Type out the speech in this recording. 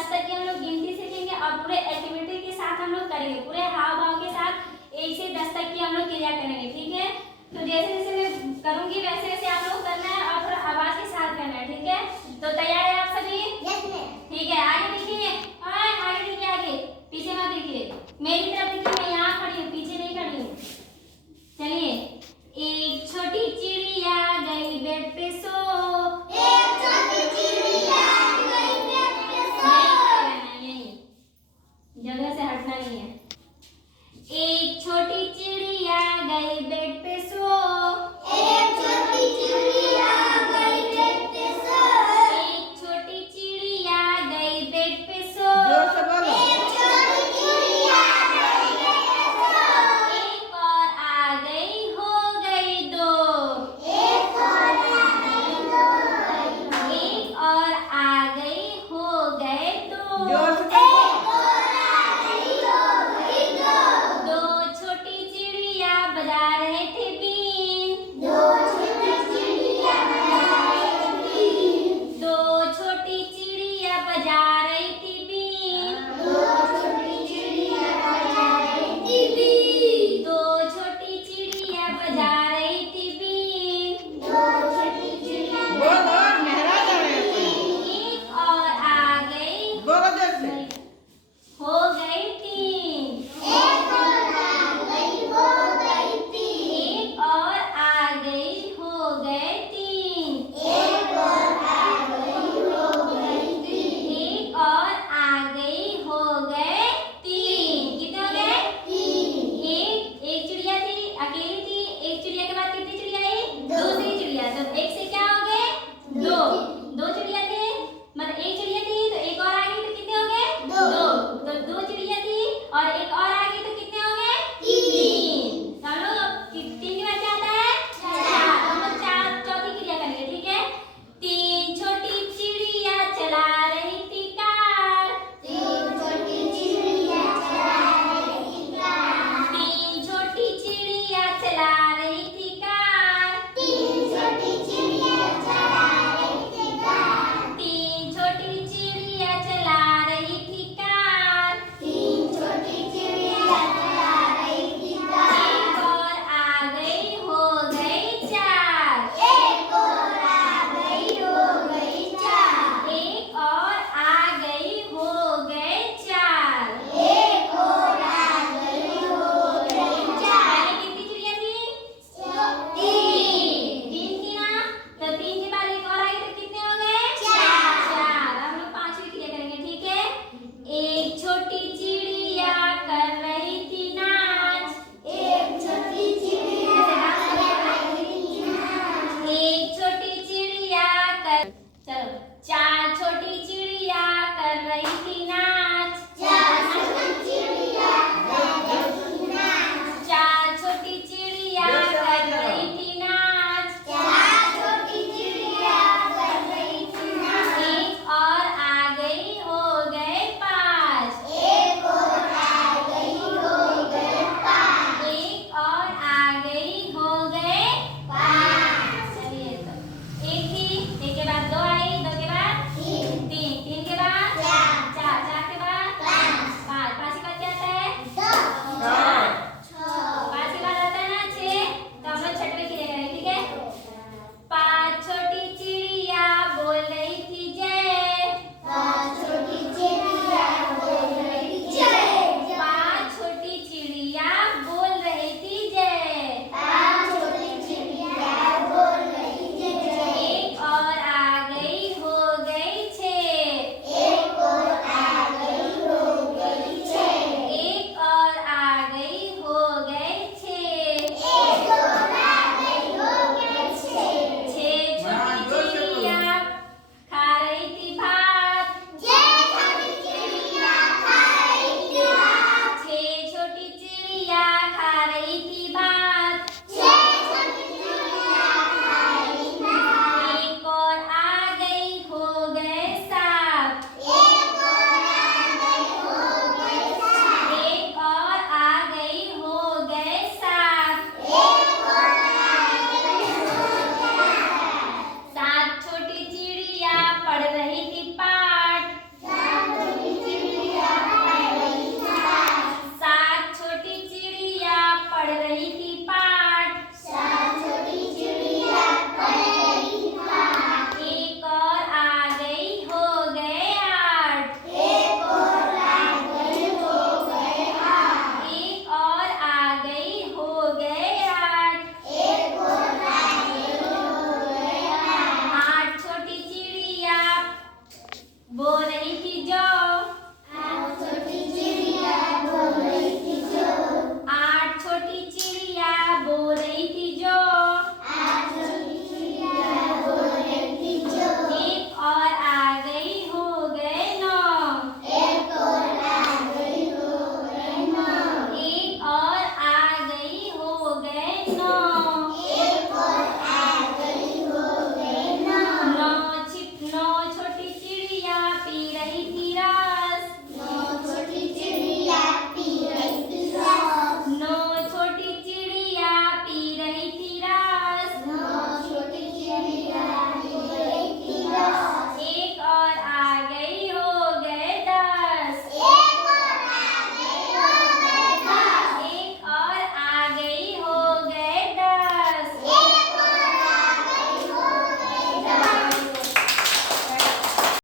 10 तक की हम लोग गिनती सीखेंगे और पूरे एक्टिविटी के साथ हम लोग करेंगे, पूरे हाव भाव के साथ 1 से 10 तक की हम लोग क्रिया करेंगे। ठीक है, तो जैसे जैसे मैं करूंगी वैसे वैसे आप लोग करना है और थोड़ा आवाज के साथ करना है। ठीक है, तो तैयार है आप सभी? Yes ma'am. ठीक है, आगे देखिए, आगे देखिए, आगे पीछे मत देखिए, मेरी तरफ देखिए, मैं यहाँ खड़ी हूँ, पीछे नहीं खड़ी हूँ। चलिए, एक छोटी चिड़िया गई बेड पे सो, एक छोटी चिड़िया गई बेड पे सो। यही जगह से हटना नहीं है। एक छोटी चिड़िया गई बेड पे सो, एक छोटी चिड़िया गई बेड पे सो। एक छोटी चिड़िया गई बेड पे सो, एक छोटी चिड़िया गई बेड पे सो। एक और आ गई हो गई दो, एक और आ गई एक और आ गई हो गए दो, एक और आ गई हो गई दो। दो छोटी चिड़िया बजा रहे थे बीन, दो छोटी चिड़िया बजा रही थी। दो छोटी चिड़िया बजा रही थी बीन, दो छोटी चिड़िया बजा रही थी बीन। दो छोटी चिड़िया बजा रही थी बीन, दो छोटी चिड़िया एक और आ गई हो गई तीन, एक और आ गई हो गई तीन। एक और आ गई हो गए तीन, एक और आ गई हो गई तीन। एक और आ गई हो गए तीन। कितने हो गए? तीन। एक चिड़िया थी, अकेली थी, एक चिड़िया के बाद कितनी चिड़िया आई? दो। दूसरी चिड़िया, तो एक से क्या हो गए? दो। दो चिड़िया थे, मतलब एक चिड़िया थी तो एक और आ गई तो कितने हो गए? दो। तो दो चिड़िया थी और एक और आ गई तो कितने हो गए? तीन। तो हम लोग तीन के बाद क्या आता है? चार। हम लोग चार चौथी क्रिया करेंगे। ठीक है, तीन छोटी चिड़िया चला रही थी कार, तीन छोटी चिड़िया चला रही थी कार। तीन छोटी चिड़िया चला रही थी कार, तीन छोटी चिड़िया चला रही थी कार। तीन छोटी चिड़िया चला रही थी कार, तीन छोटी चिड़िया चला रही थी कार। एक और आ गई हो गई चार, एक और आ गई हो गई चार। एक और आ गई हो गए चार। एक और आ गई हो गई चार। पहले कितनी चिड़िया थी? तीन। तीन थी ना, तो तीन के बाद एक और आई तो कितने हो गए? चार। चार। हम लोग पांचवी क्रिया करेंगे। ठीक है, एक छोटी चिड़िया कर रही थी नाच, एक छोटी चिड़िया कर रही थी नाच। एक छोटी चिड़िया कर, चलो, चार छोटी चिड़िया कर रही थी नाच,